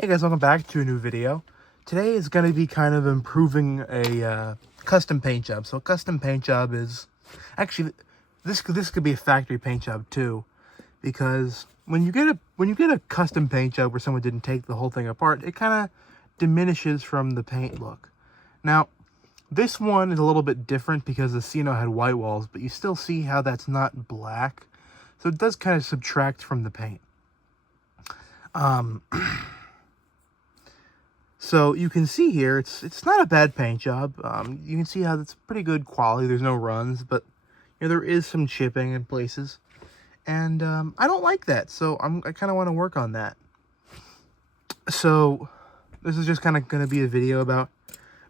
Hey guys, welcome back to a new video. Today is going to be kind of improving a custom paint job. So a custom paint job is actually this could be a factory paint job too, because when you get a custom paint job where someone didn't take the whole thing apart, it kind of diminishes from the paint look. Now, this one is a little bit different because the Sino had white walls, but you still see how that's not black, so it does kind of subtract from the paint. So you can see here, it's not a bad paint job. You can see how it's pretty good quality. There's no runs, but there is some chipping in places, and I don't like that. So I kind of want to work on that. So this is just kind of going to be a video about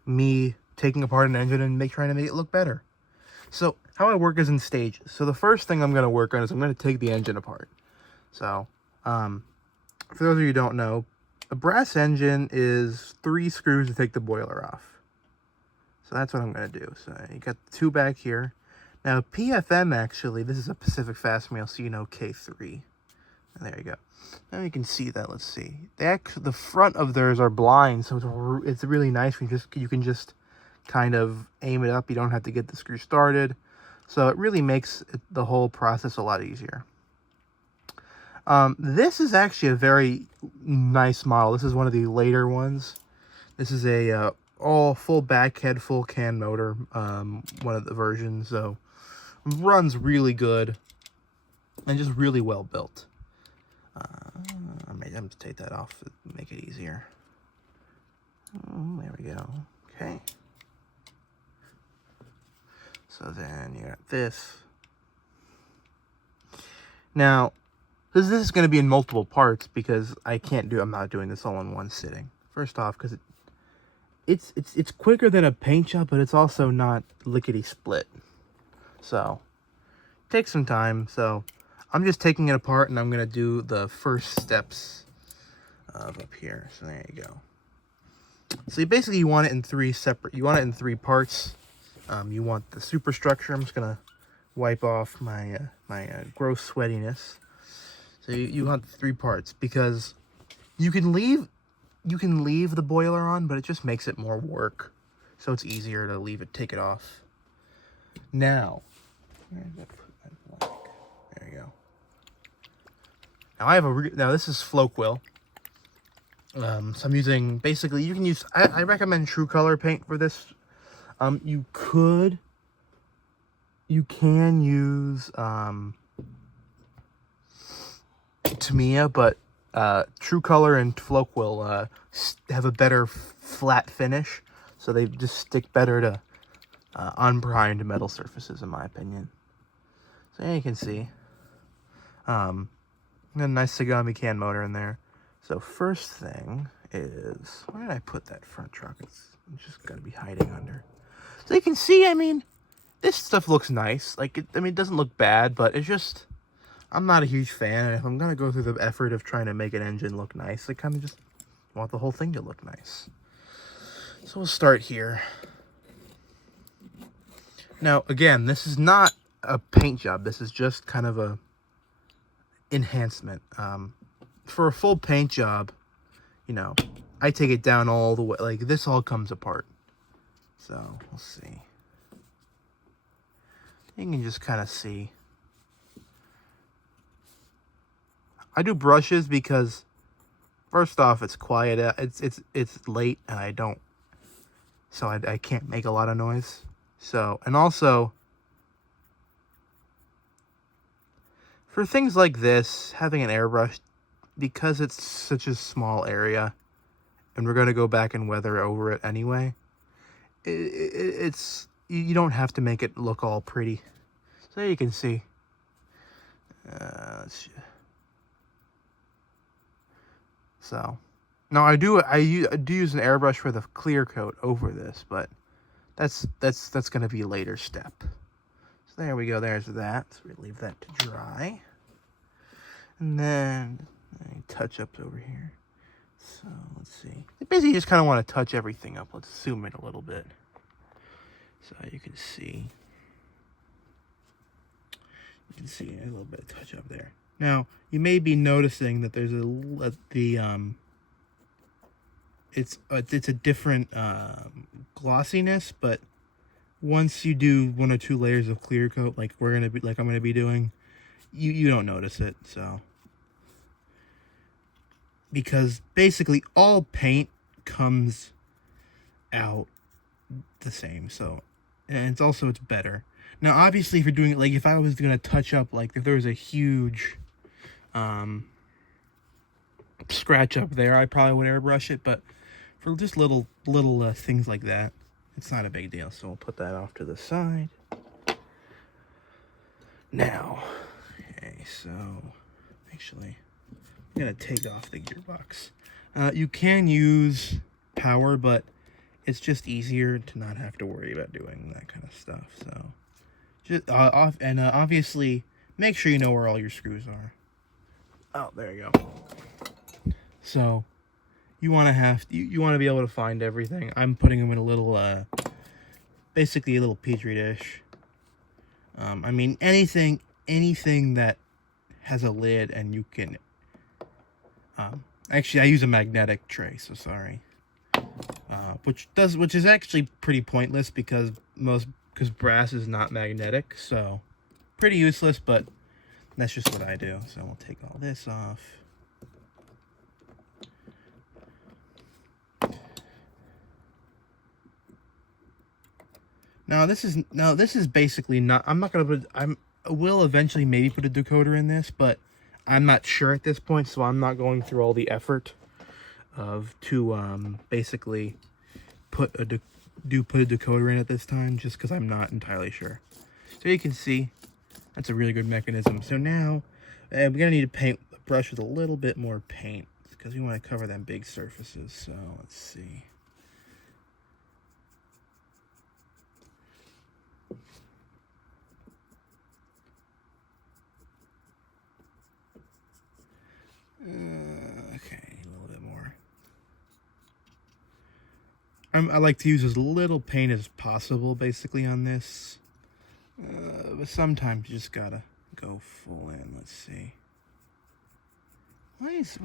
me taking apart an engine and trying to make it look better. So how I work is in stages. So the first thing I'm going to work on is I'm going to take the engine apart. So for those of you who don't know, a brass engine is 3 screws to take the boiler off. So that's what I'm going to do. So you got 2 back here. Now PFM, actually, this is a Pacific Fastmail Sino K3. And there you go. Now you can see that. Let's see. The front of theirs are blind, so it's really nice. You can just kind of aim it up. You don't have to get the screw started. So it really makes the whole process a lot easier. This is actually a very nice model. This is one of the later ones. This is a all full backhead, full can motor, one of the versions. So runs really good and just really well built. I'm going to take that off to make it easier. There we go. Okay. So then you got this. Now, this is going to be in multiple parts because I'm not doing this all in one sitting. First off, because it's quicker than a paint job, but it's also not lickety split. So, it takes some time. So, I'm just taking it apart and I'm going to do the first steps of up here. So, there you go. So, you want it in 3 parts. You want the superstructure. I'm just going to wipe off my gross sweatiness. So you want 3 parts because you can leave the boiler on, but it just makes it more work. So it's easier to take it off. Now, where did I put my black? There you go. Now now this is Floquil. So I'm using, basically you can use, I recommend True Color paint for this. You can use Tamiya, but True Color and Floquil have a better flat finish, so they just stick better to unprined metal surfaces, in my opinion. So yeah, you can see got a nice Sagami can motor in there. So first thing is, where did I put that front truck? It's just gonna be hiding under. So you can see, I mean, this stuff looks nice. It doesn't look bad, but it's just, I'm not a huge fan, and if I'm going to go through the effort of trying to make an engine look nice, I kind of just want the whole thing to look nice. So we'll start here. Now, again, this is not a paint job. This is just kind of a enhancement. For a full paint job, I take it down all the way. Like, this all comes apart. So, we'll see. You can just kind of see. I do brushes because, first off, it's quiet. It's late, and I can't make a lot of noise. So, and also, for things like this, having an airbrush, because it's such a small area, and we're going to go back and weather over it anyway, you don't have to make it look all pretty. So you can see. So, now I do use an airbrush for the clear coat over this, but that's going to be a later step. So there we go. There's that. So we leave that to dry, and then touch ups over here. So let's see. Basically, you just kind of want to touch everything up. Let's zoom in a little bit, so you can see. You can see a little bit of touch up there. Now, you may be noticing that there's it's a different glossiness, but once you do 1 or 2 layers of clear coat, like I'm gonna be doing, you don't notice it. So because basically all paint comes out the same, so and it's better. Now obviously if you're doing it, like if I was gonna touch up, like if there was a huge scratch up there, I probably would airbrush it, but for just little things like that, it's not a big deal. So we'll put that off to the side. Now, okay, so actually I'm gonna take off the gearbox. You can use power, but it's just easier to not have to worry about doing that kind of stuff. So just obviously make sure you know where all your screws are. Oh, there you go. So you want to be able to find everything. I'm putting them in a little basically a little petri dish. I mean anything that has a lid and you can actually I use a magnetic tray, so sorry. Which is actually pretty pointless because brass is not magnetic, so pretty useless, but that's just what I do. So we'll take all this off. Now this is basically not, I will eventually maybe put a decoder in this, but I'm not sure at this point, so I'm not going through all the effort to basically put a decoder in at this time, just because I'm not entirely sure. So you can see that's a really good mechanism. So now we're gonna need to paint the brush with a little bit more paint because we want to cover them big surfaces. So let's see. Okay, a little bit more. I like to use as little paint as possible, basically, on this. But sometimes you just gotta go full in. Let's see. Where is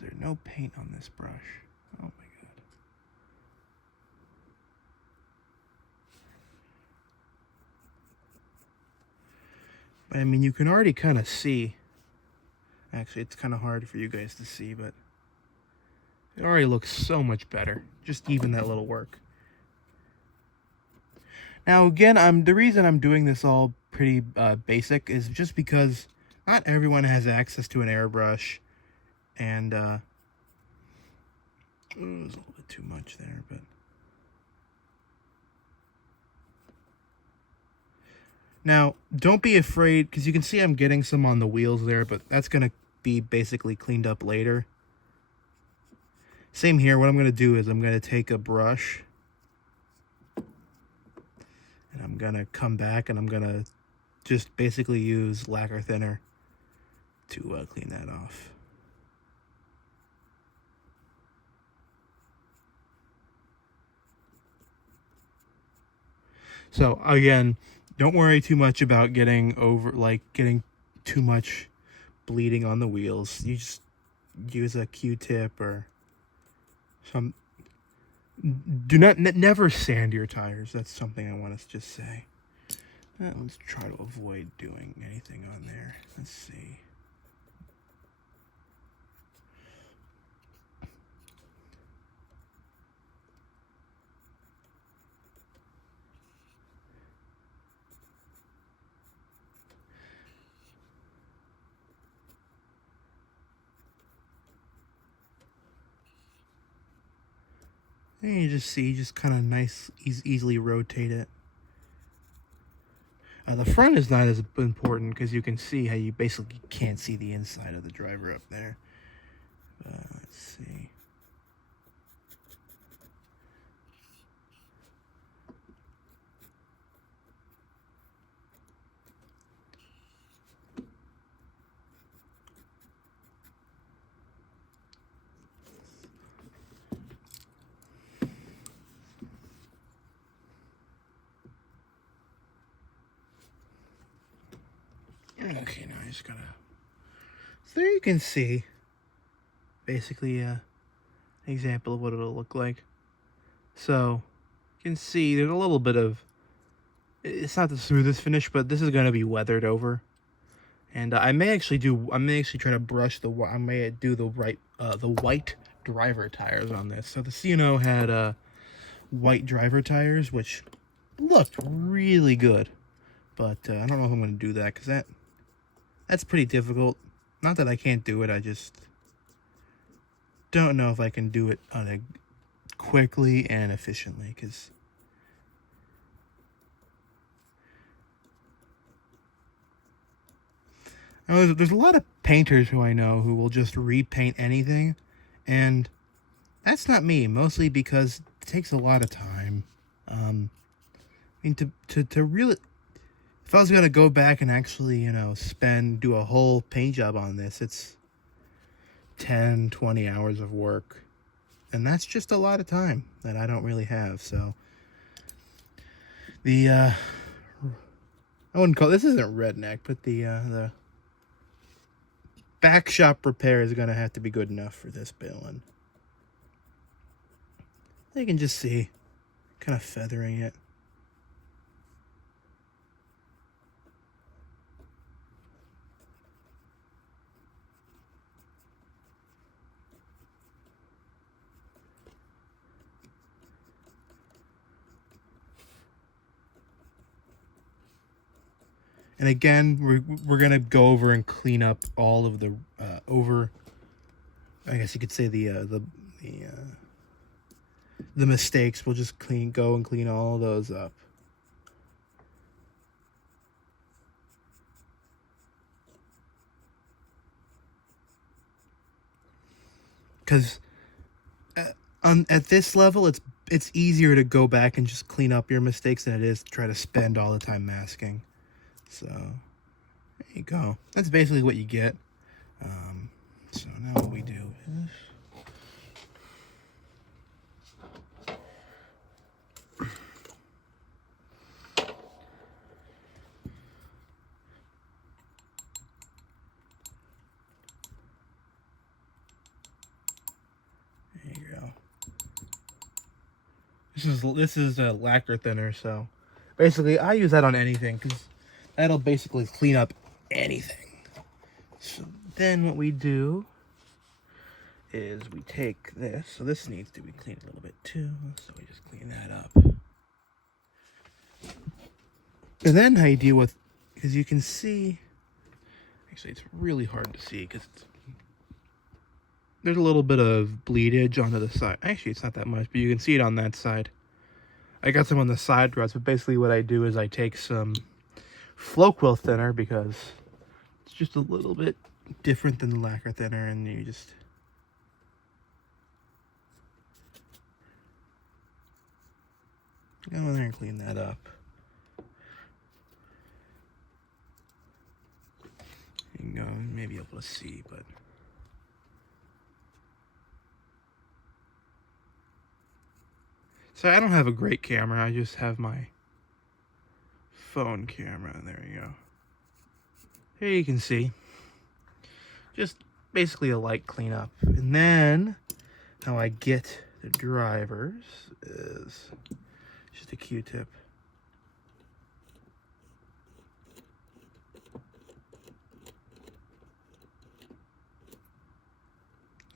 there no paint on this brush? Oh my god. But I mean, you can already kind of see. Actually, it's kind of hard for you guys to see, but it already looks so much better. Just even that little work. Now, again, the reason I'm doing this all pretty basic is just because not everyone has access to an airbrush, and it was a little bit too much there, but now don't be afraid, because you can see I'm getting some on the wheels there, but that's gonna be basically cleaned up later. Same here. What I'm gonna do is I'm gonna take a brush and I'm gonna come back and I'm gonna just basically use lacquer thinner to clean that off. So again, don't worry too much about getting too much bleeding on the wheels. You just use a Q-tip or some. Never sand your tires. That's something I want to just say. Let's try to avoid doing anything on there. Let's see. And you just kind of easily rotate it. The front is not as important because you can see how you basically can't see the inside of the driver up there. Let's see. Okay, now I just gotta. So there you can see, basically, example of what it'll look like. So you can see there's a little bit of, it's not the smoothest finish, but this is going to be weathered over. And I may actually try to brush I may do the white driver tires on this. So the C&O had white driver tires, which looked really good. But I don't know if I'm going to do that, because that's pretty difficult. Not that I can't do it, I just don't know if I can do it quickly and efficiently, because there's a lot of painters who I know who will just repaint anything, and that's not me, mostly because it takes a lot of time. I mean, to really, if I was going to go back and actually, do a whole paint job on this, it's 10, 20 hours of work. And that's just a lot of time that I don't really have. So I wouldn't call, this isn't redneck, but the back shop repair is going to have to be good enough for this bill. And you can just see kind of feathering it. And again, we're gonna go over and clean up all of the I guess you could say the mistakes. We'll just go and clean all of those up. Because at this level, it's easier to go back and just clean up your mistakes than it is to try to spend all the time masking. So there you go. That's basically what you get. So now what we do is there you go. This is a lacquer thinner, so basically I use that on anything because that'll basically clean up anything. So then what we do is we take this. So this needs to be cleaned a little bit too. So we just clean that up. And then how you deal with, because you can see, actually it's really hard to see because there's a little bit of bleedage onto the side. Actually, it's not that much, but you can see it on that side. I got some on the side rods, but basically what I do is I take some Floquil thinner because it's just a little bit different than the lacquer thinner, and you just go in there and clean that up. You can go, maybe able to see, but so I don't have a great camera. I just have my phone camera. There you go. Here you can see. Just basically a light cleanup. And then how I get the drivers is just a Q-tip.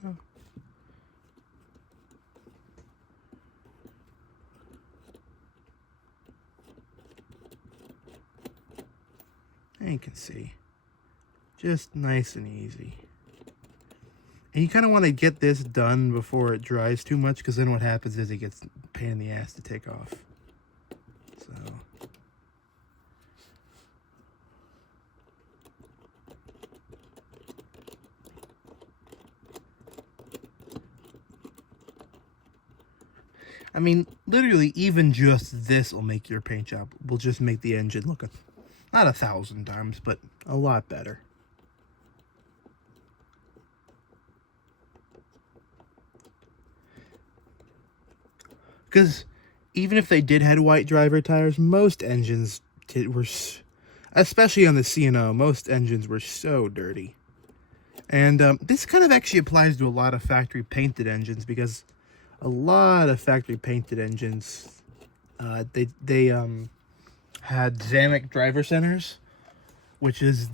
Oh. And you can see, just nice and easy. And you kind of want to get this done before it dries too much, because then what happens is it gets a pain in the ass to take off. So I mean, literally, even just this will make your paint job, will just make the engine look not 1,000 times, but a lot better. Because even if they did have white driver tires, most engines were, especially on the C&O, most engines were so dirty. And this kind of actually applies to a lot of factory painted engines, because a lot of factory painted engines, they had Zanuck driver centers, which is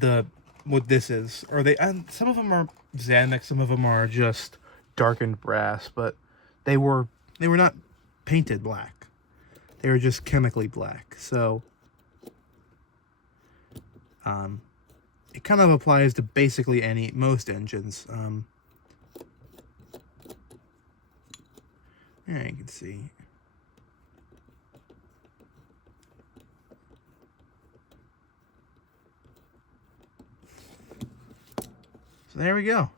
what this is. Or some of them are Zanuck, some of them are just darkened brass, but they were not painted black. They were just chemically black. So it kind of applies to basically most engines. Yeah, you can see. So there we go.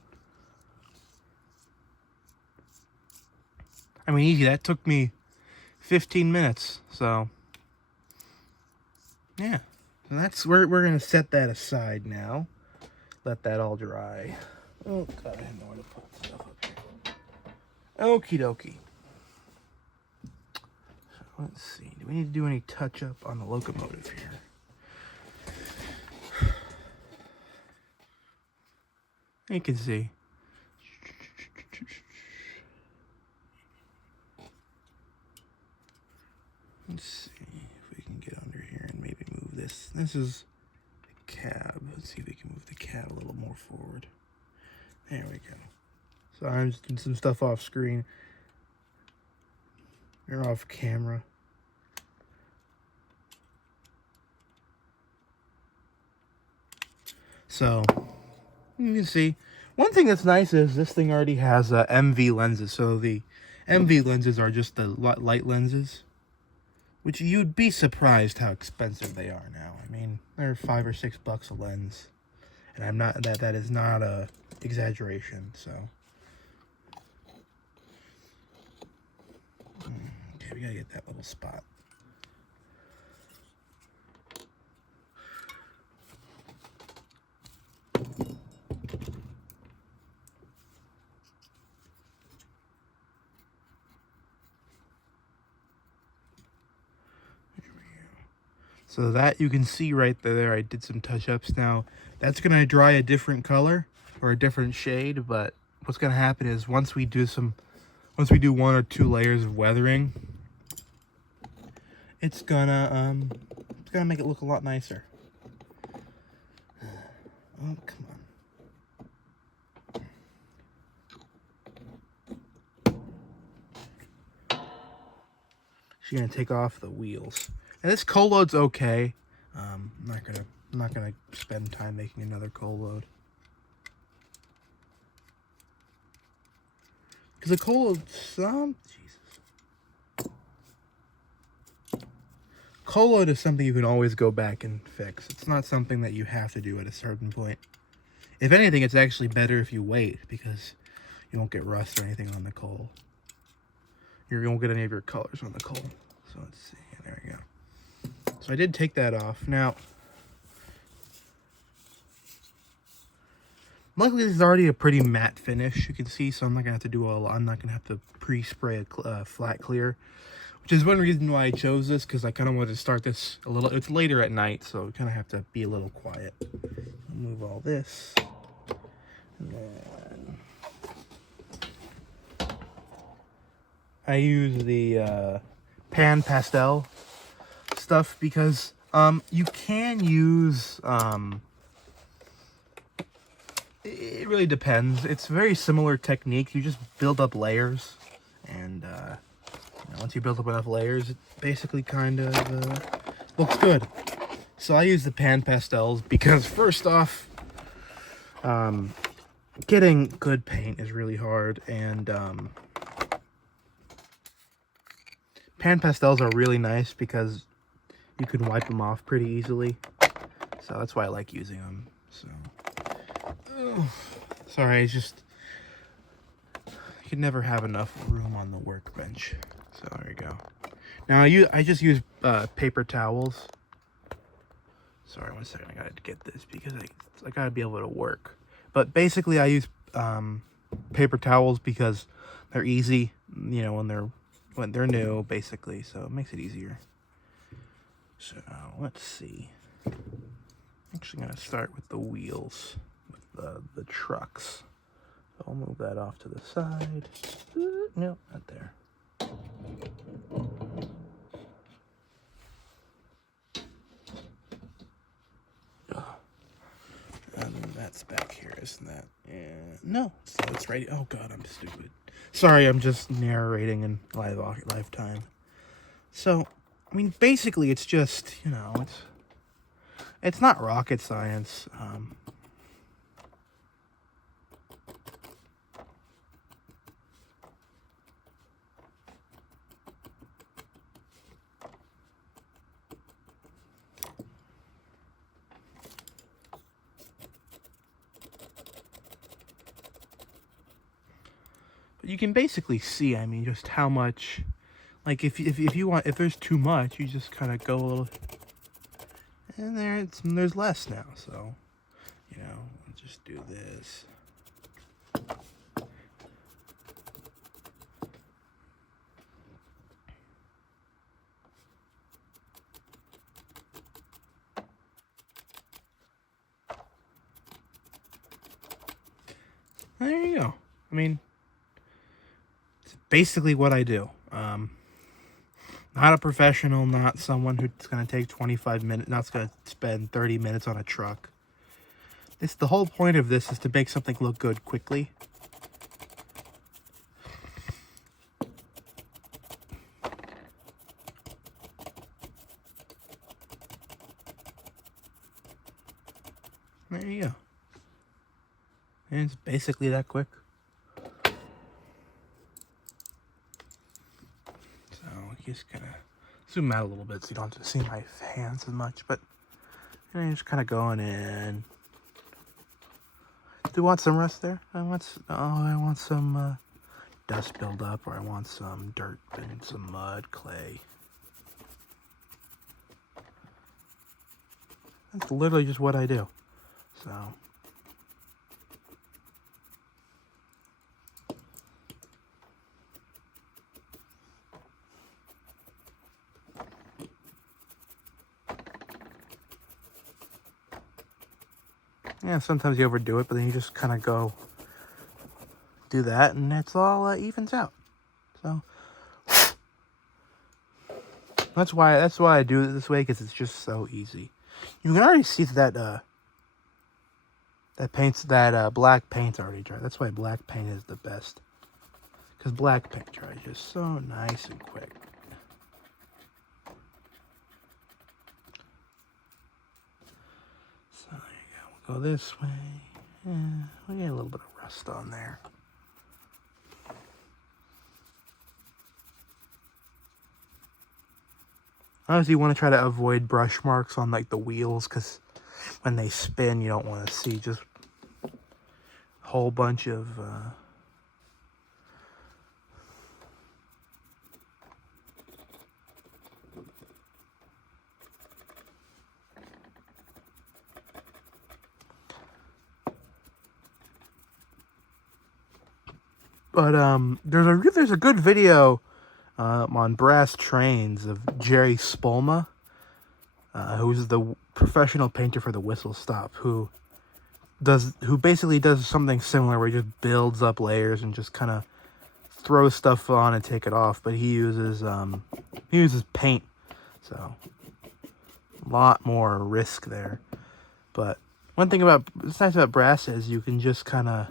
I mean, easy. That took me 15 minutes. So yeah. So that's we're gonna set that aside now. Let that all dry. Oh god, I have nowhere to put stuff up here. Okie dokie. So let's see. Do we need to do any touch up on the locomotive here? You can see. Let's see if we can get under here and maybe move this. This is the cab. Let's see if we can move the cab a little more forward. There we go. So I'm just doing some stuff off screen. You're off camera. So you can see. One thing that's nice is this thing already has MV lenses. So the MV lenses are just the light lenses, which you'd be surprised how expensive they are now. I mean, they're $5 or $6 a lens, and I'm not that is not a exaggeration. So, okay, we gotta get that little spot. So that you can see right there, I did some touch-ups. Now, that's going to dry a different color or a different shade, but what's going to happen is once we do 1 or 2 layers of weathering, it's gonna make it look a lot nicer. Oh, come on. She's going to take off the wheels. And this coal load's okay. I'm not gonna spend time making another coal load, because the coal load, coal load is something you can always go back and fix. It's not something that you have to do at a certain point. If anything, it's actually better if you wait, because you won't get rust or anything on the coal. You won't get any of your colors on the coal. So let's see. There we go. So I did take that off. Now, luckily this is already a pretty matte finish, you can see, so I'm not gonna have to do I'm not gonna have to pre-spray a flat clear, which is one reason why I chose this, because I kind of wanted to start this a little. It's later at night, so we kind of have to be a little quiet. I'll move all this, and then I use the Pan Pastel stuff, because you can use it really depends. It's a very similar technique. You just build up layers, and once you build up enough layers, it basically kind of looks good. So I use the Pan Pastels because, first off, getting good paint is really hard, and Pan Pastels are really nice because you can wipe them off pretty easily. So that's why I like using them. So, sorry, you could never have enough room on the workbench. So there you go. Now I just use paper towels. Sorry, 1 second. I gotta get this because I gotta be able to work. But basically, I use paper towels because they're easy. You know, when they're new, basically. So it makes it easier. So let's see. I'm actually gonna start with the wheels, with the trucks. So I'll move that off to the side. No, not there. And that's back here, isn't that? Yeah. No, so it's right. Oh God, I'm stupid. Sorry, I'm just narrating in live time. So, I mean, basically, it's just, you know, it's not rocket science. But you can basically see, I mean, just how much, like, if you want, if there's too much, you just kind of go a little, and there's less now, so, you know, I'll just do this. There you go. I mean, it's basically what I do. Not a professional, not someone who's going to take 25 minutes, not going to spend 30 minutes on a truck. The whole point of this is to make something look good quickly. There you go. And it's basically that quick. So just kind of zoom out a little bit so you don't have to see my hands as much. But you know, just kind of going in. Do you want some rust there? I want some dust buildup, or I want some dirt and some mud, clay. That's literally just what I do. So. Yeah, sometimes you overdo it, but then you just kind of go do that, and it's all evens out. So that's why I do it this way, because it's just so easy. You can already see that black paint's already dry. That's why black paint is the best, because black paint dries just so nice and quick. So there you go. We'll go this way. Yeah, we get a little bit of rust on there. Obviously, you want to try to avoid brush marks on like the wheels, because when they spin, you don't want to see just a whole bunch of But there's a good video on Brass Trains of Jerry Spolma, who's the professional painter for the Whistle Stop, who basically does something similar where he just builds up layers and just kind of throws stuff on and take it off. But he uses paint, so a lot more risk there. But one thing that's nice about brass is you can just kind of.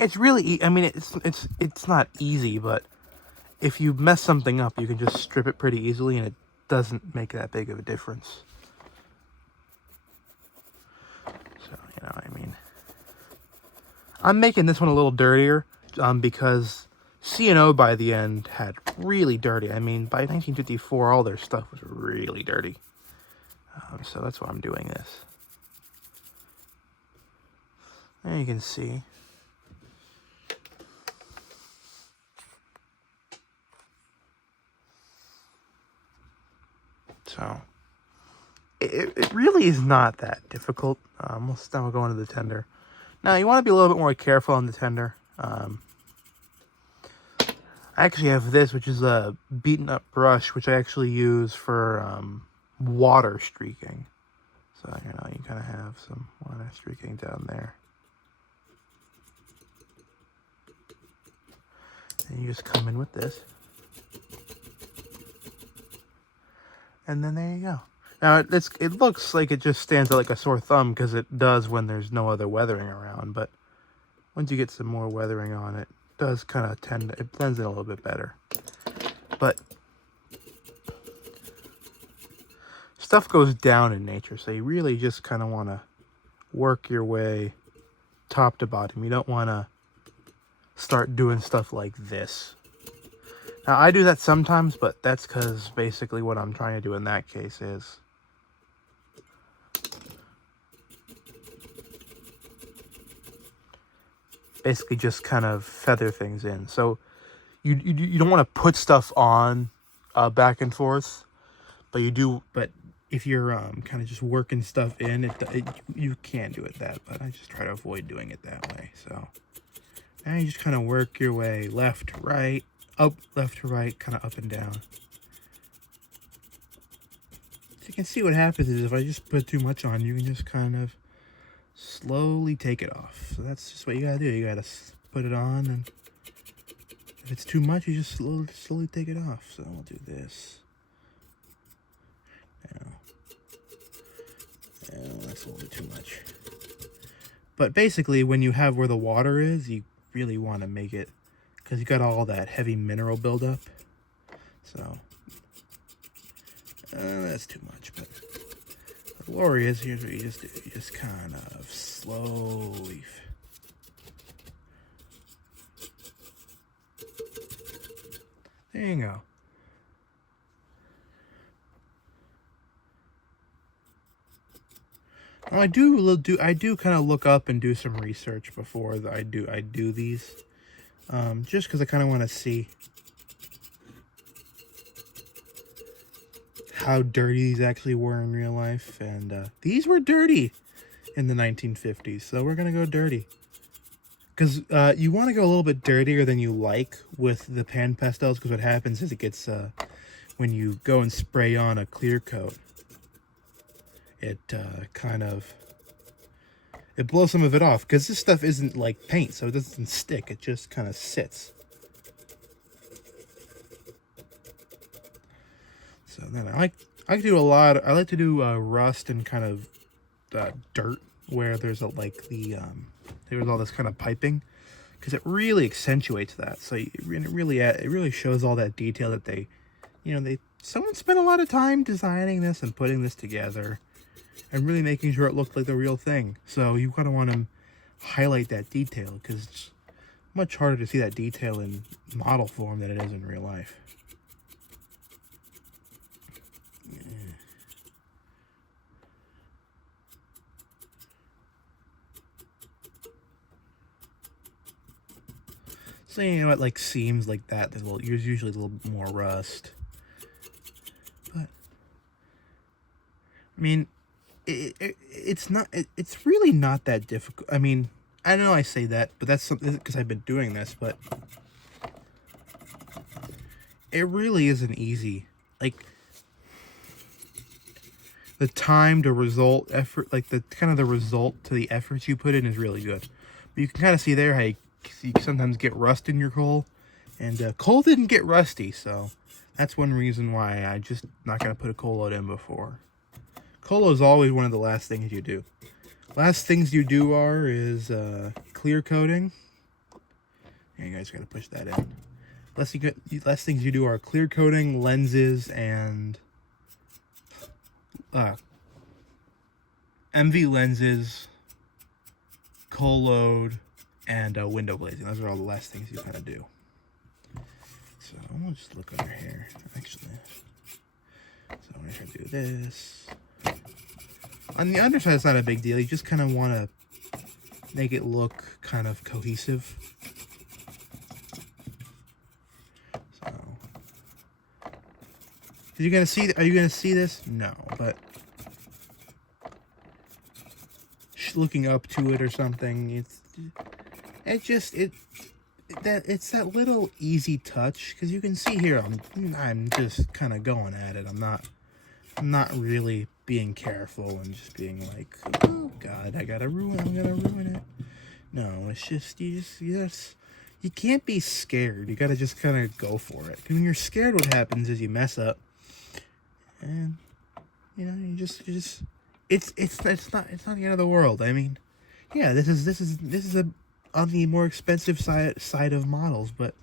It's really, I mean, it's not easy, but if you mess something up, you can just strip it pretty easily, and it doesn't make that big of a difference. So, you know, I mean, I'm making this one a little dirtier, because C&O by the end had really dirty. I mean, by 1954, all their stuff was really dirty. So that's why I'm doing this. There you can see. So, it really is not that difficult. We'll go into the tender. Now, you want to be a little bit more careful on the tender. I actually have this, which is a beaten up brush, which I actually use for water streaking. So, you know, you kind of have some water streaking down there. And you just come in with this. And then there you go. Now, it looks like it just stands out like a sore thumb because it does when there's no other weathering around. But once you get some more weathering on it, it does kind of it blends in a little bit better. But stuff goes down in nature, so you really just kind of want to work your way top to bottom. You don't want to start doing stuff like this. Now, I do that sometimes, but that's because basically what I'm trying to do in that case is basically just kind of feather things in. So you don't want to put stuff on back and forth, but you do. But if you're kind of just working stuff in, you can do it that. But I just try to avoid doing it that way. So now you just kind of work your way left, right, up, left to right, kind of up and down. So you can see what happens is if I just put too much on, you can just kind of slowly take it off. So that's just what you gotta do. You gotta put it on, and if it's too much, you just slowly take it off. So I'll do this. Now, that's a little bit too much. But basically, when you have where the water is, you really want to make it, because you got all that heavy mineral buildup. So that's too much. But the glory is, here's what you just do. You just kind of slowly. There you go. Now, I do kind of look up and do some research before I do these, just because I kind of want to see how dirty these actually were in real life, and these were dirty in the 1950s, so we're gonna go dirty. Because you want to go a little bit dirtier than you like with the pan pastels, because what happens is it gets, when you go and spray on a clear coat, it it blows some of it off, because this stuff isn't like paint, so it doesn't stick, it just kind of sits. So then I like to do rust and kind of dirt where there's there's all this kind of piping, because it really accentuates that. So it really shows all that detail that someone spent a lot of time designing this and putting this together and really making sure it looked like the real thing. So you kind of want to highlight that detail, because it's much harder to see that detail in model form than it is in real life. So, you know, it like seems like that. There's usually a little more rust. But, I mean, it's really not that difficult. I mean, I know I say that, but that's something because I've been doing this, but it really isn't easy. Like, the time to result effort, like the result to the efforts you put in is really good. But you can kind of see there how you sometimes get rust in your coal, and coal didn't get rusty, so that's one reason why I just not gonna put a coal load in before. Coal is always one of the last things you do. Last things you do is clear coating. Yeah, you guys gotta push that in. Last things you do are clear coating, lenses, and MV lenses, coal load, and window glazing. Those are all the last things you kind of do. So I'm gonna just look under here, actually. So I'm gonna try to do this. On the underside, it's not a big deal. You just kind of want to make it look kind of cohesive. So, are you gonna see this? No, but looking up to it or something, it's that little easy touch, because you can see here I'm just kind of going at it. I'm not not really being careful and just being like, oh God, I'm gonna ruin it. No, it's just, you can't be scared. You gotta just kind of go for it. When you're scared, what happens is you mess up, and you just, it's not the end of the world. I mean, yeah, this is a on the more expensive side of models, but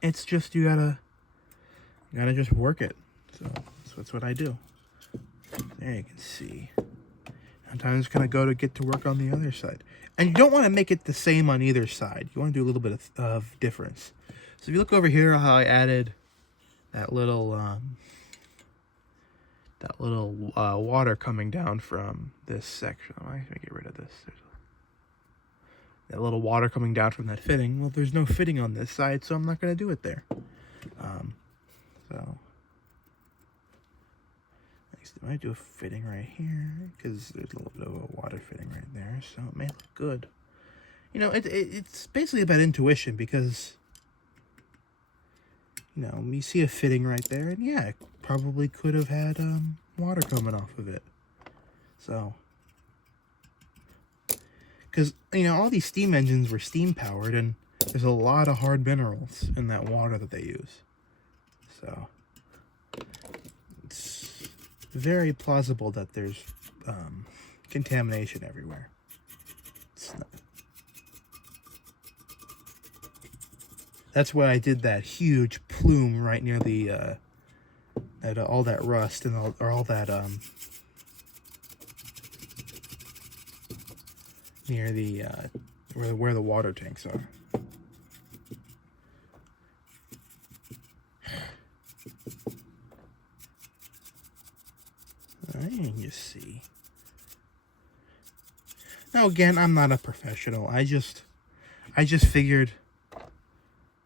it's just you gotta just work it. So that's what I do. There you can see. Sometimes kind of go to get to work on the other side. And you don't want to make it the same on either side. You want to do a little bit of difference. So if you look over here, how I added that little water coming down from this section. I'm going to get rid of this. That little water coming down from that fitting. Well, there's no fitting on this side, so I'm not going to do it there. So I might do a fitting right here because there's a little bit of a water fitting right there, so it may look good. It's basically about intuition because, you see a fitting right there, and yeah, it probably could have had water coming off of it. So, because, all these steam engines were steam powered, and there's a lot of hard minerals in that water that they use. So, it's very plausible that there's contamination everywhere. That's why I did that huge plume right near the all that rust and all that near the where the water tanks are. You can just see. Now again, I'm not a professional. I just figured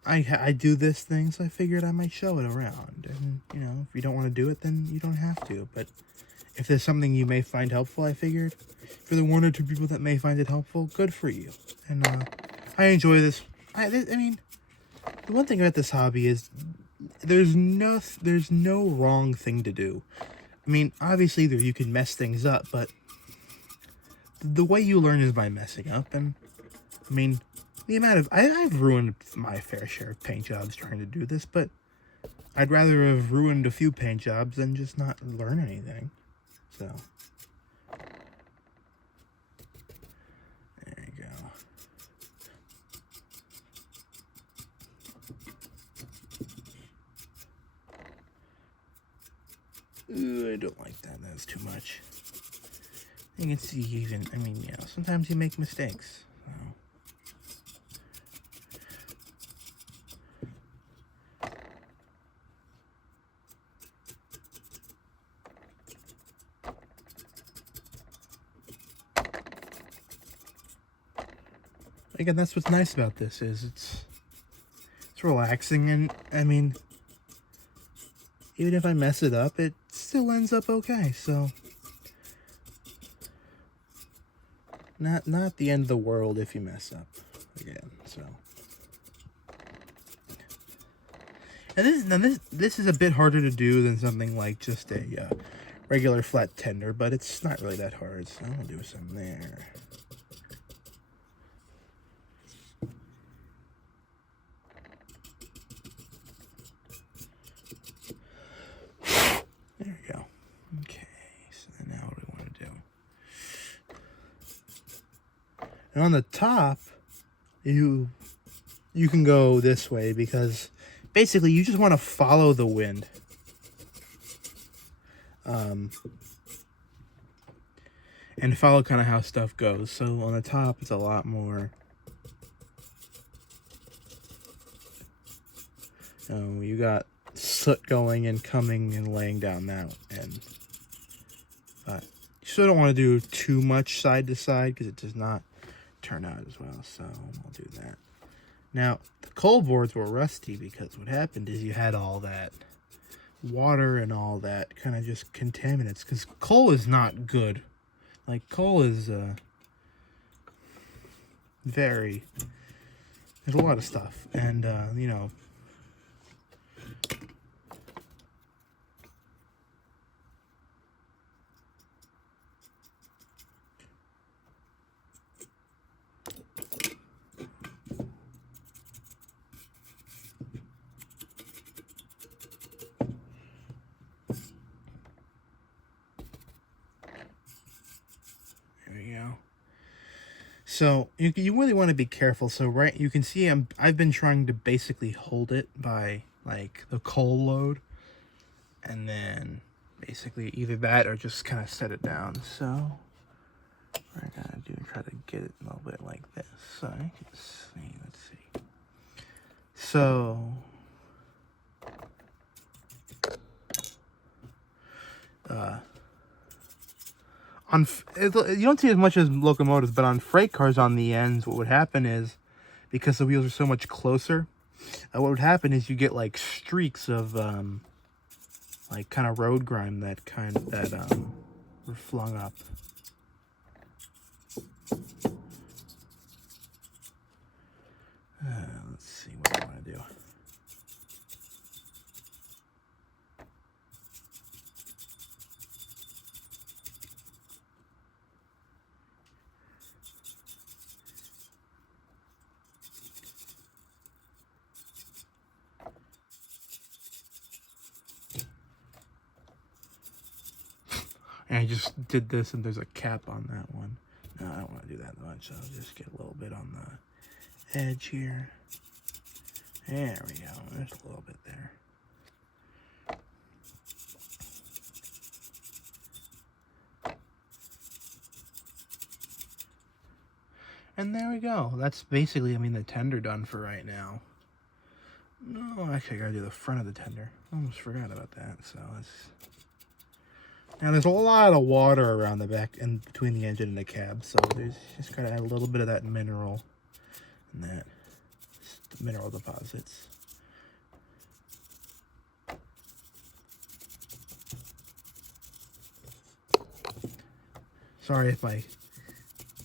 I do this thing, so I figured I might show it around. And if you don't want to do it, then you don't have to. But if there's something you may find helpful, I figured for the 1 or 2 people that may find it helpful, good for you. And I enjoy this. I mean, the one thing about this hobby is there's no wrong thing to do. I mean, obviously you can mess things up, but the way you learn is by messing up. And I mean, the amount of I've ruined my fair share of paint jobs trying to do this, but I'd rather have ruined a few paint jobs than just not learn anything. So there you go. Ooh, I don't like that. That's too much. You can see even, I mean, sometimes you make mistakes. So. Again, that's what's nice about this is it's relaxing, and I mean, even if I mess it up, it still ends up okay. So not the end of the world if you mess up again. So and this is a bit harder to do than something like just a regular flat tender, but it's not really that hard. So I'm gonna do some there. There we go. Okay, so now what do we want to do? And on the top, you can go this way because basically you just want to follow the wind. And follow kind of how stuff goes. So on the top, it's a lot more. You got soot going and coming and laying down that end. But you still don't want to do too much side to side because it does not turn out as well. So I'll do that. Now, the coal boards were rusty because what happened is you had all that water and all that kind of just contaminants. Because coal is not good. Like, coal is there's a lot of stuff. And, So you really want to be careful. So right, you can see I've been trying to basically hold it by like the coal load, and then basically either that or just kind of set it down. So we're gonna try to get it a little bit like this. So I can see. Let's see. So you don't see as much as locomotives, but on freight cars on the ends, what would happen is, because the wheels are so much closer, what would happen is you get like streaks of like kind of road grime that were flung up. Let's see what I want to do. And I just did this, and there's a cap on that one. No, I don't want to do that much. I'll just get a little bit on the edge here. There we go. There's a little bit there. And there we go. That's basically, the tender done for right now. No, actually, I gotta do the front of the tender. I almost forgot about that. So let's. Now there's a lot of water around the back and between the engine and the cab, so there's just gotta add a little bit of that mineral and that mineral deposits. Sorry if my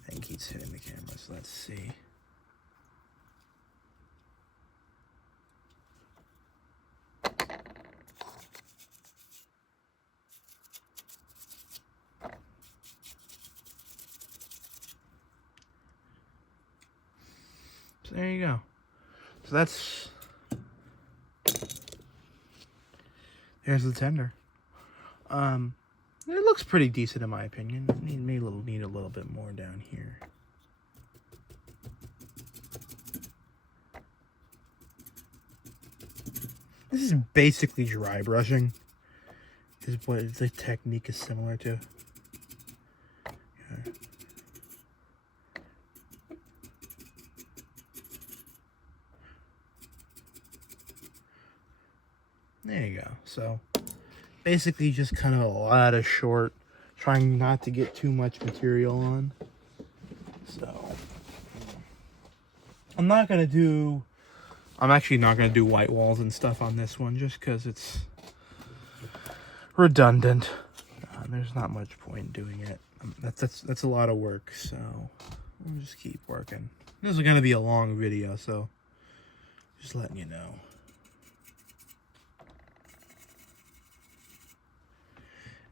thing keeps hitting the camera, so let's see. So there you go. So there's the tender. It looks pretty decent in my opinion. Need a little bit more down here. This is basically dry brushing. Is what the technique is similar to. Yeah. There you go. So basically just kind of a lot of short, trying not to get too much material on. So I'm actually not going to do white walls and stuff on this one just because it's redundant. There's not much point in doing it. That's a lot of work, so we'll just keep working. This is going to be a long video, so just letting you know.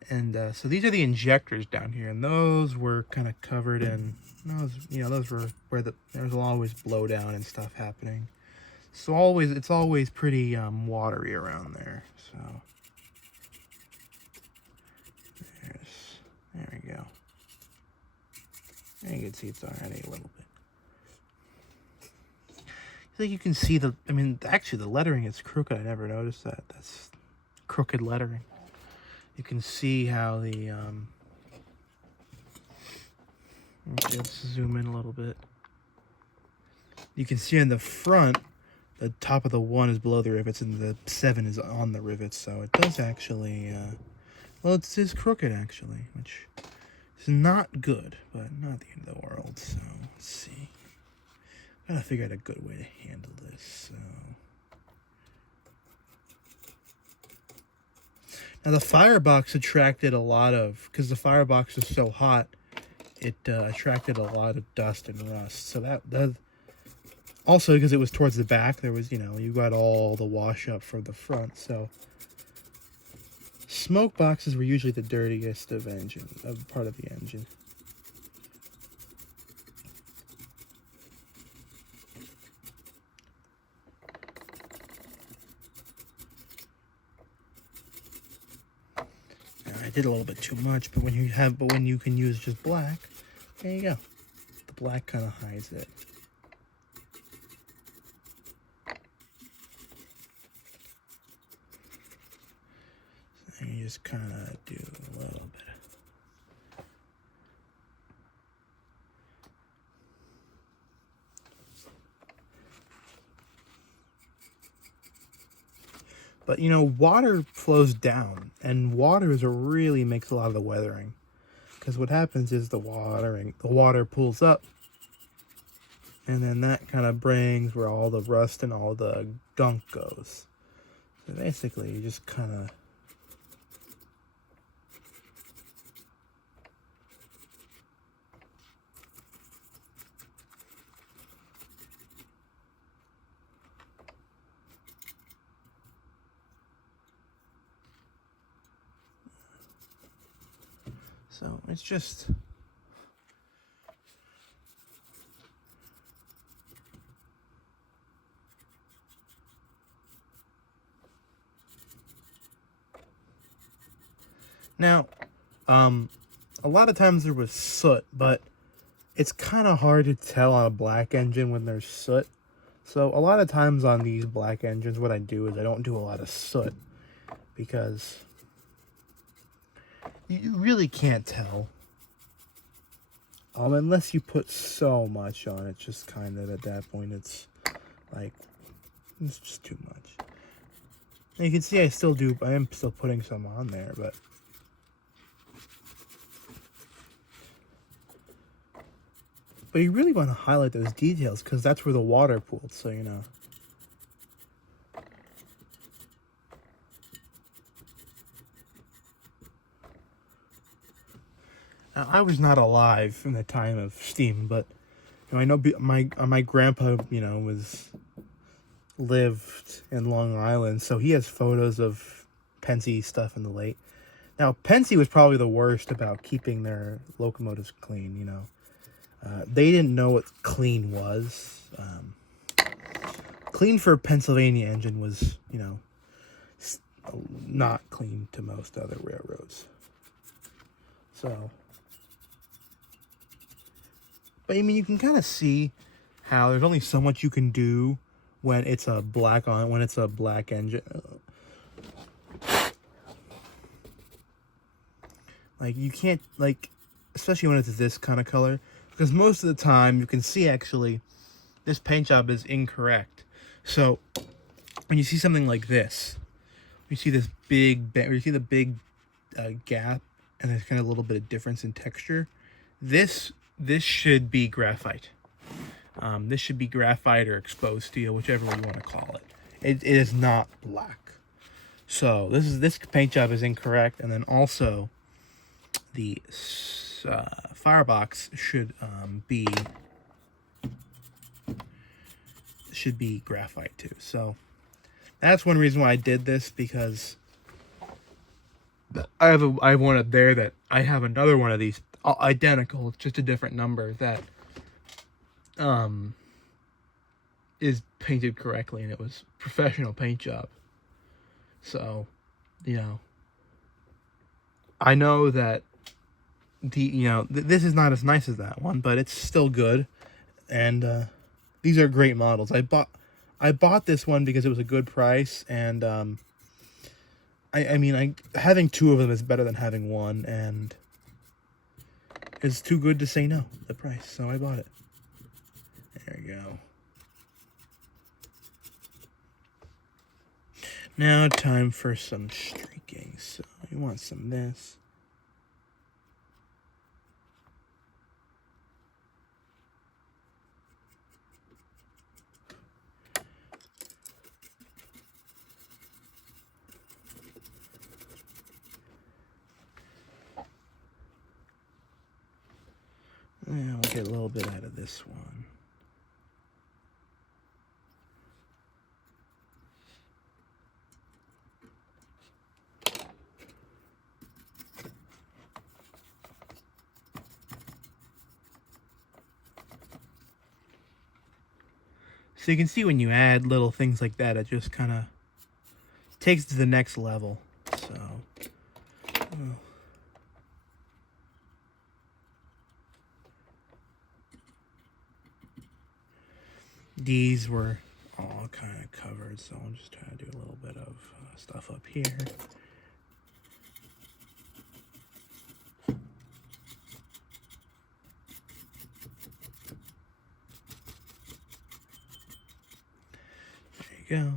And so these are the injectors down here, and those were kind of covered in those were where there's always blowdown and stuff happening. So it's always pretty watery around there. So there we go. And you can see it's already a little bit. I think you can see actually the lettering is crooked. I never noticed that. That's crooked lettering. You can see how the let's zoom in a little bit. You can see in the front, the top of the 1 is below the rivets, and the 7 is on the rivets. So it does actually, it is crooked actually, which is not good, but not the end of the world. So let's see. I gotta figure out a good way to handle this. So. Now the firebox attracted a lot of, because the firebox is so hot, it attracted a lot of dust and rust. So that also because it was towards the back, there was, you got all the wash up from the front. So smoke boxes were usually the dirtiest of part of the engine. I did a little bit too much, but when you can use just black, there you go. The black kind of hides it. And you just kind of do a little bit. But you know, water flows down, and water is what really makes a lot of the weathering. Because what happens is the water pulls up, and then that kind of brings where all the rust and all the gunk goes. So basically, you just kind of so it's just now, a lot of times there was soot, but it's kind of hard to tell on a black engine when there's soot. So a lot of times on these black engines, what I do is I don't do a lot of soot because you really can't tell. Unless you put so much on it, just kind of at that point, it's like, it's just too much. And you can see I am still putting some on there, but you really want to highlight those details because that's where the water pooled, so you know. Now, I was not alive in the time of steam, but you know, I know my grandpa, you know, lived in Long Island, so he has photos of Penske stuff in the late. Now, Penske was probably the worst about keeping their locomotives clean, you know. They didn't know what clean was. Clean for a Pennsylvania engine was, you know, not clean to most other railroads. So, but I mean, you can kind of see how there's only so much you can do when it's a black engine. Like, you can't, like, especially when it's this kind of color, because most of the time you can see actually this paint job is incorrect. So when you see something like this, you see this big, or you see the big gap, and there's kind of a little bit of difference in texture. This should be graphite. This should be graphite or exposed steel, whichever you want to call it. It is not black. So this paint job is incorrect, and then also the firebox should be graphite too. So that's one reason why I did this, because I have one up there that I have another one of these identical, it's just a different number, that is painted correctly, and it was professional paint job. So, you know, I know that this is not as nice as that one, but it's still good, and these are great models. I bought this one because it was a good price, and I mean, having two of them is better than having one, and it's too good to say no, the price, so I bought it. There you go. Now time for some streaking. So you want some of this. Yeah, we'll get a little bit out of this one. So you can see when you add little things like that, it just kind of takes it to the next level. So, These were all kind of covered, so I'm just trying to do a little bit of stuff up here. There you go.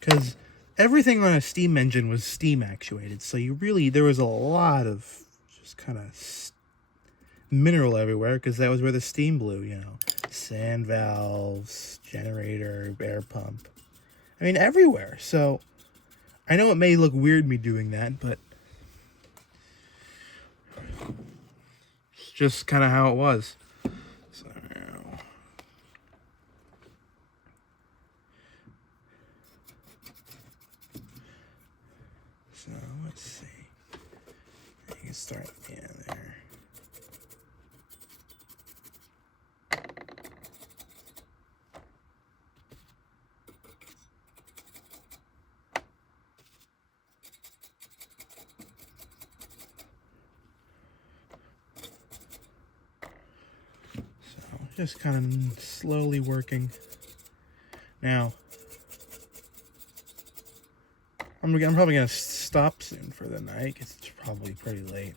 Because everything on a steam engine was steam actuated, so there was a lot of just kind of mineral everywhere, because that was where the steam blew, you know. Sand valves, generator, air pump. I mean, everywhere. So, I know it may look weird me doing that, but it's just kind of how it was. So let's see. You can start there. So just kind of slowly working. Now, I'm probably going to stop soon for the night, because it's probably pretty late.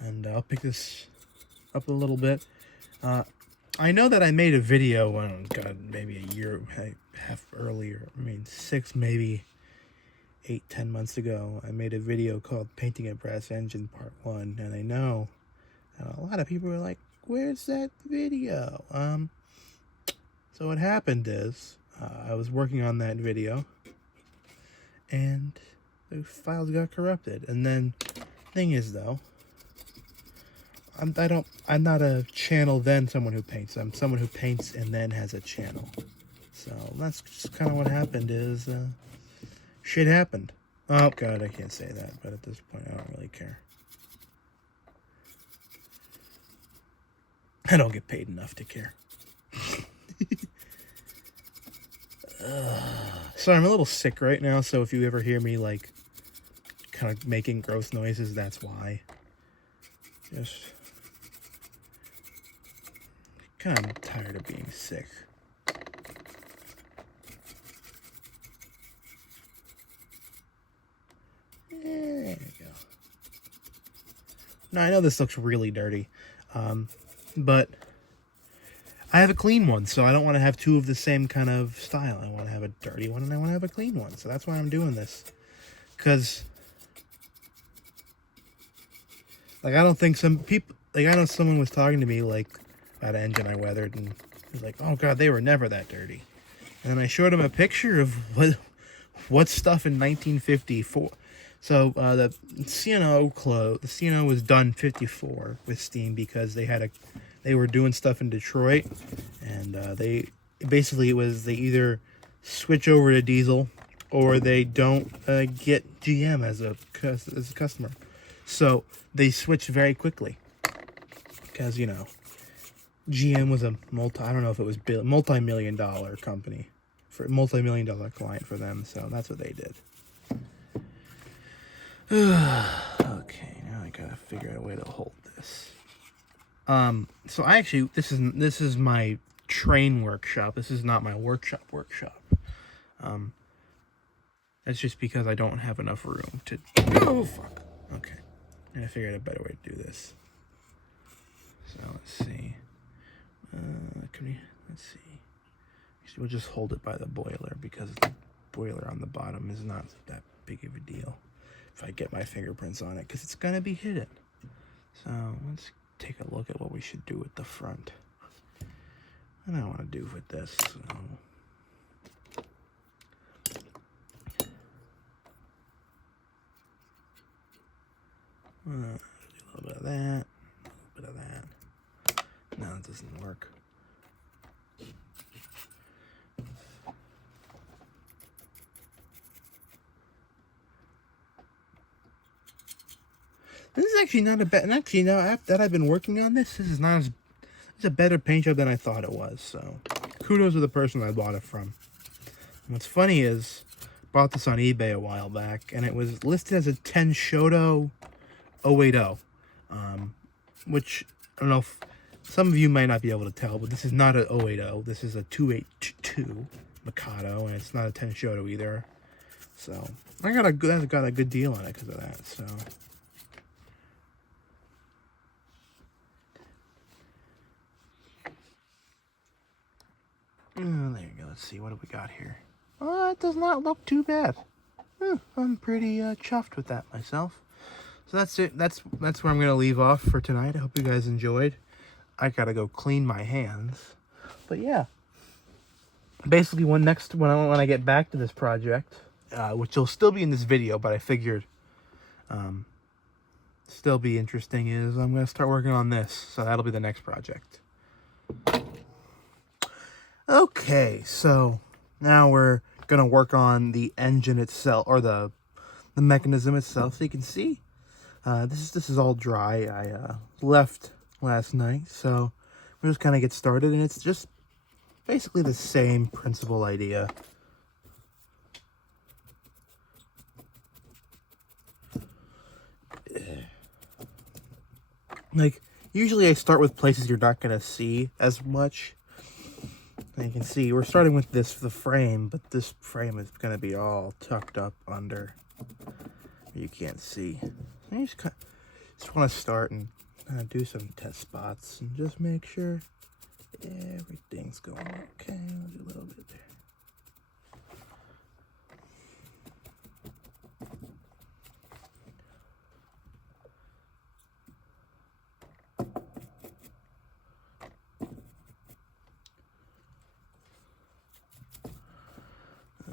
And I'll pick this up a little bit. I know that I made a video, oh God, maybe a year and a half earlier. I mean, 6, maybe 8, 10 months ago. I made a video called Painting a Brass Engine Part 1. And I know that a lot of people were like, where's that video? So what happened is, I was working on that video, and the files got corrupted. And then, thing is though, I'm not a channel then someone who paints. I'm someone who paints and then has a channel. So that's just kind of what happened. Is shit happened. Oh God, I can't say that, but at this point, I don't really care. I don't get paid enough to care. Sorry, I'm a little sick right now, so if you ever hear me, like, kind of making gross noises, that's why. Just kind of tired of being sick. There you go. Now, I know this looks really dirty, but I have a clean one, so I don't want to have two of the same kind of style. I want to have a dirty one, and I want to have a clean one. So that's why I'm doing this. Because, like, I don't think some people... Like, I know someone was talking to me, like, about an engine I weathered, and he was like, oh, God, they were never that dirty. And I showed him a picture of what stuff in 1954. So, the C&O was done 54 with steam because they were doing stuff in Detroit, and they either switch over to diesel or they don't get GM as a customer. So they switched very quickly because, you know, GM was a multi-million-dollar company, for multi-million-dollar client for them. So that's what they did. Okay, now I gotta figure out a way to hold this. So I actually, this is my train workshop. This is not my workshop. That's just because I don't have enough room to, oh, fuck. Okay. And I figured out a better way to do this. So let's see. Let's see. Actually, we'll just hold it by the boiler, because the boiler on the bottom is not that big of a deal if I get my fingerprints on it, because it's gonna be hidden. So let's take a look at what we should do with the front. What I want to do with this. So. Do a little bit of that, a little bit of that. No, it doesn't work. This is actually not a bad. And actually, now that I've been working on this, it's a better paint job than I thought it was. So, kudos to the person I bought it from. And what's funny is, I bought this on eBay a while back, and it was listed as a 10 Shoto 080. which I don't know if some of you might not be able to tell, but this is not an 080. This is a 282 Mikado, and it's not a Tenshoto either. So I got a good deal on it because of that. So. There you go. Let's see, what do we got here? It does not look too bad. I'm pretty chuffed with that myself. So that's it. That's where I'm gonna leave off for tonight. I hope you guys enjoyed. I gotta go clean my hands. But yeah, basically when I get back to this project, which will still be in this video, but I figured still be interesting, is I'm gonna start working on this. So that'll be the next project. Okay, so now we're gonna work on the engine itself, or the mechanism itself. So you can see this is all dry. I left last night, so we'll just kind of get started, and it's just basically the same principal idea. Like, usually I start with places you're not gonna see as much. And you can see we're starting with the frame, but this frame is gonna be all tucked up under. You can't see. So you just want to start and do some test spots and just make sure everything's going okay. I'll do a little bit there.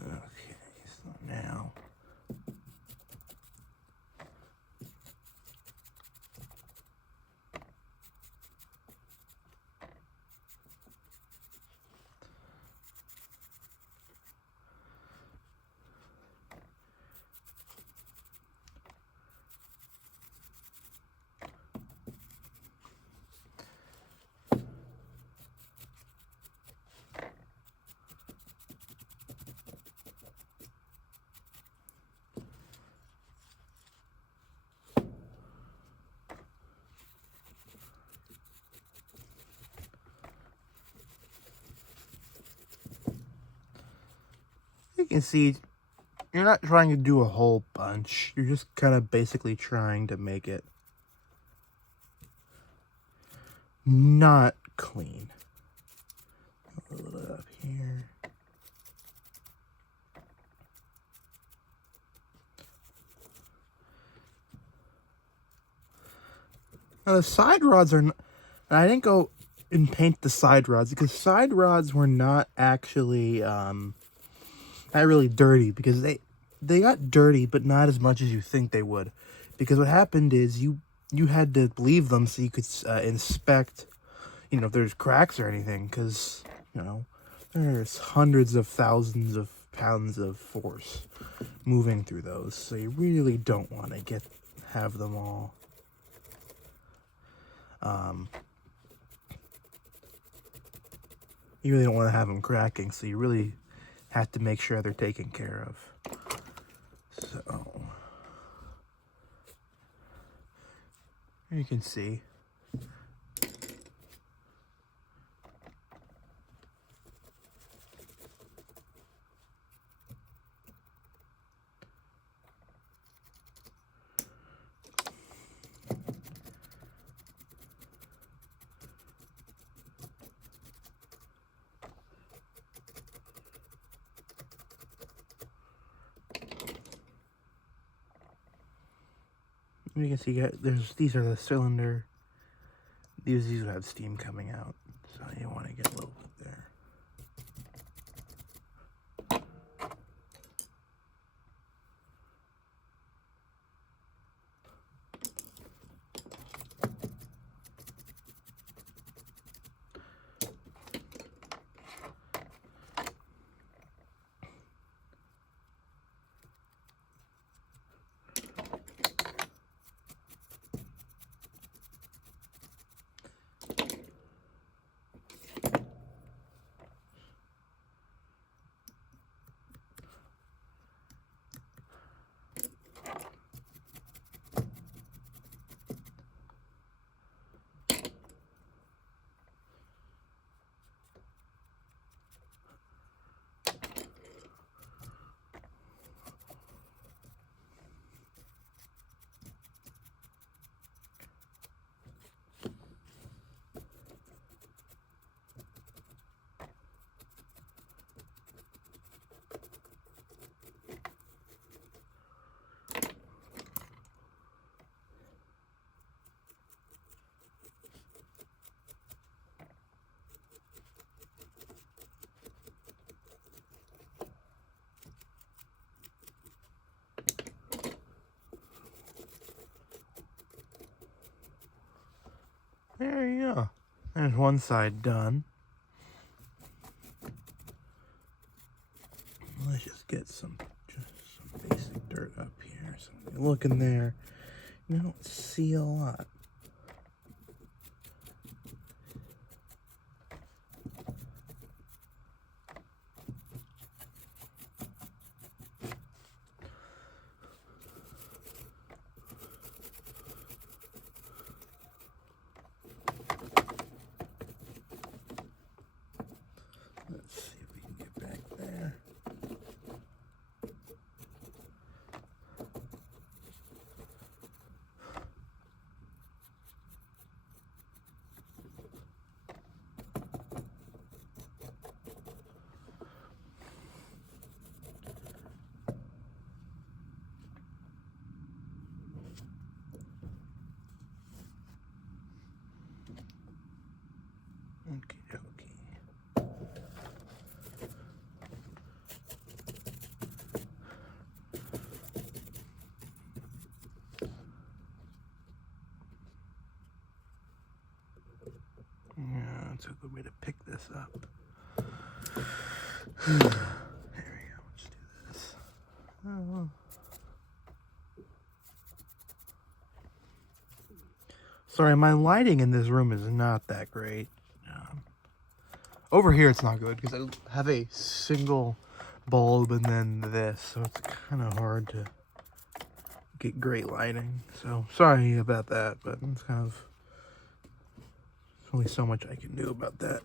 Okay, so now you can see you're not trying to do a whole bunch. You're just kind of basically trying to make it not clean. A little bit up here. Now the side rods are, I didn't go and paint the side rods because side rods were not actually not really dirty, because they got dirty, but not as much as you think they would. Because what happened is you had to leave them so you could inspect, if there's cracks or anything, because there's hundreds of thousands of pounds of force moving through those, so you really don't want to have them all you really don't want to have them cracking, so you really have to make sure they're taken care of. So you can see these are the cylinder. These would have steam coming out, so you want to get a little bit there. There you go. There's one side done. Let's just get some basic dirt up here. So you look in there, you don't see a lot. Let's see if we can get back there. Okie dokie. Yeah, that's a good way to pick this up. There we go. Let's do this. Oh. Sorry, my lighting in this room is not that great. Over here it's not good because I have a single bulb and then this, so it's kind of hard to get great lighting. So sorry about that, but it's kind of, there's only so much I can do about that.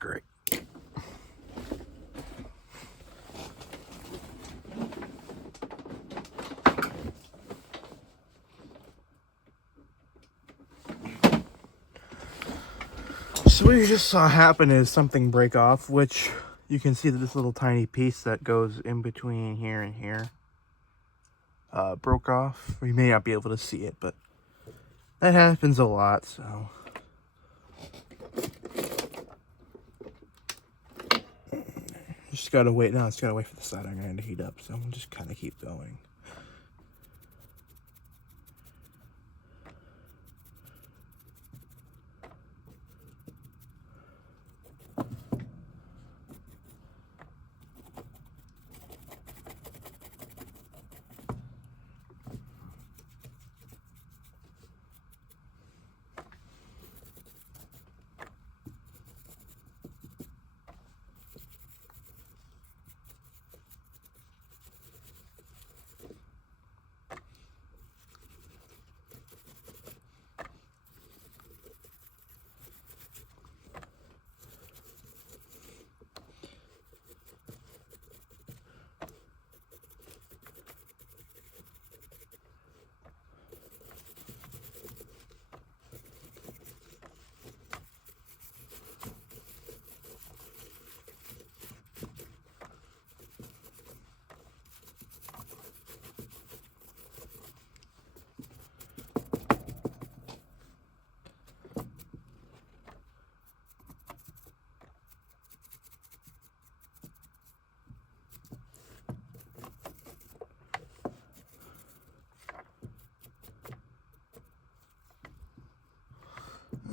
Great. So what you just saw happen is something break off, which you can see that this little tiny piece that goes in between here and here broke off. You may not be able to see it, but that happens a lot, so. Just gotta wait. Now it's gotta wait for the soldering iron to heat up, so we'll just kind of keep going.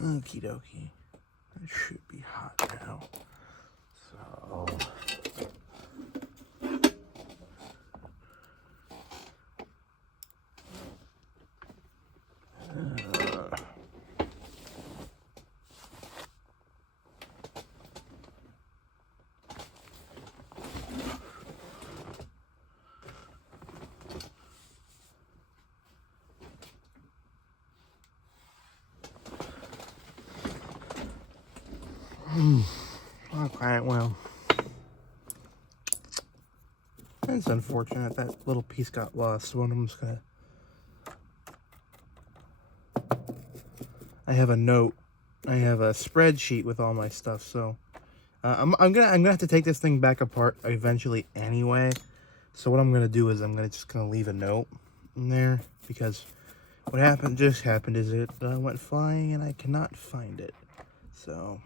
Okie dokie. It should be hot now. So It's unfortunate that little piece got lost. So I'm just gonna. I have a note. I have a spreadsheet with all my stuff. So I'm gonna have to take this thing back apart eventually anyway. So what I'm gonna do is I'm just gonna leave a note in there, because what just happened is it went flying and I cannot find it. So.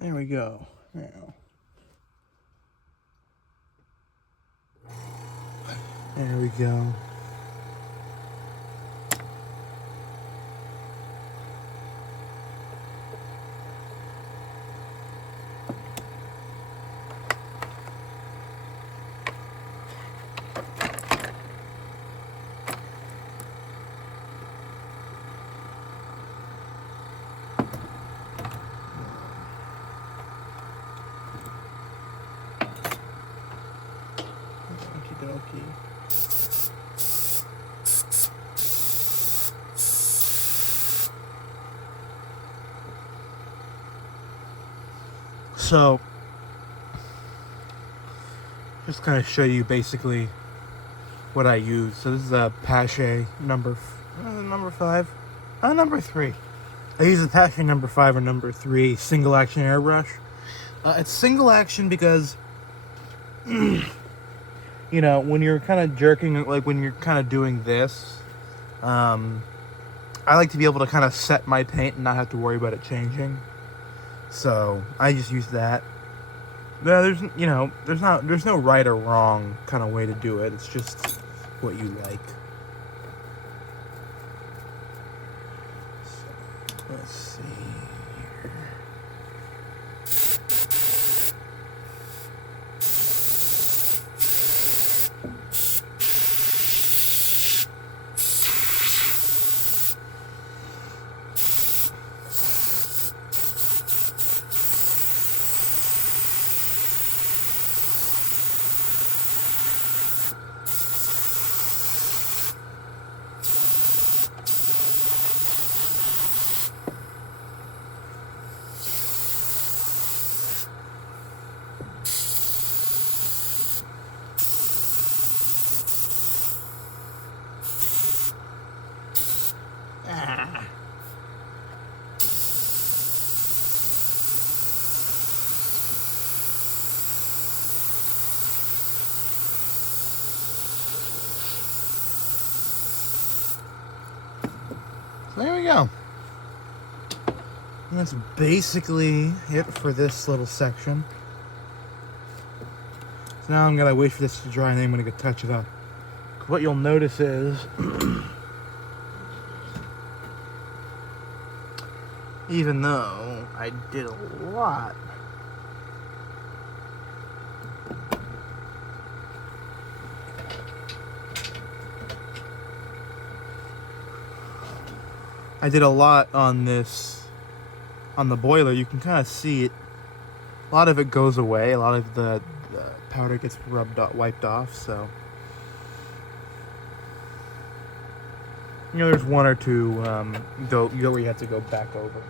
There we go. Now. There we go. Okey-dokey. So, just kind of show you basically what I use. So this is a Pache number 5, number 3. I use a Pache number 5 or number 3 single action airbrush. It's single action because, you know, when you're kind of jerking, like when you're kind of doing this, I like to be able to kind of set my paint and not have to worry about it changing. So I just use that. There's no right or wrong kind of way to do it. It's just what you like. So, let's see here. There we go. And that's basically it for this little section. So now I'm gonna wait for this to dry and then I'm gonna go touch it up. What you'll notice is even though I did a lot, on this, on the boiler, you can kind of see it. A lot of it goes away. A lot of the powder gets wiped off. So, you know, there's one or two where you have to go back over.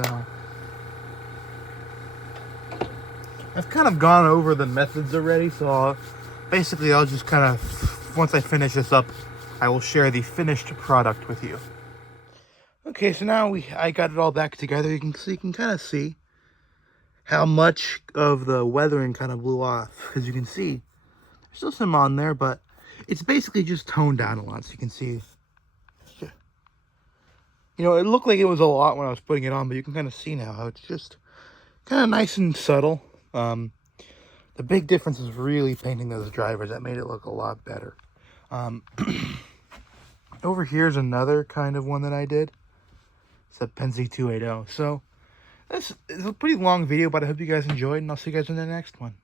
So, I've kind of gone over the methods already, so I'll just kind of, once I finish this up, I will share the finished product with you. Okay, so now I got it all back together. You can kind of see how much of the weathering kind of blew off, because you can see there's still some on there, but It's basically just toned down a lot, so you can see. You know, it looked like it was a lot when I was putting it on, but you can kind of see now how it's just kind of nice and subtle. The big difference is really painting those drivers. That made it look a lot better. Over here's another kind of one that I did. It's a Pennsy 280. So this is a pretty long video, but I hope you guys enjoyed, and I'll see you guys in the next one.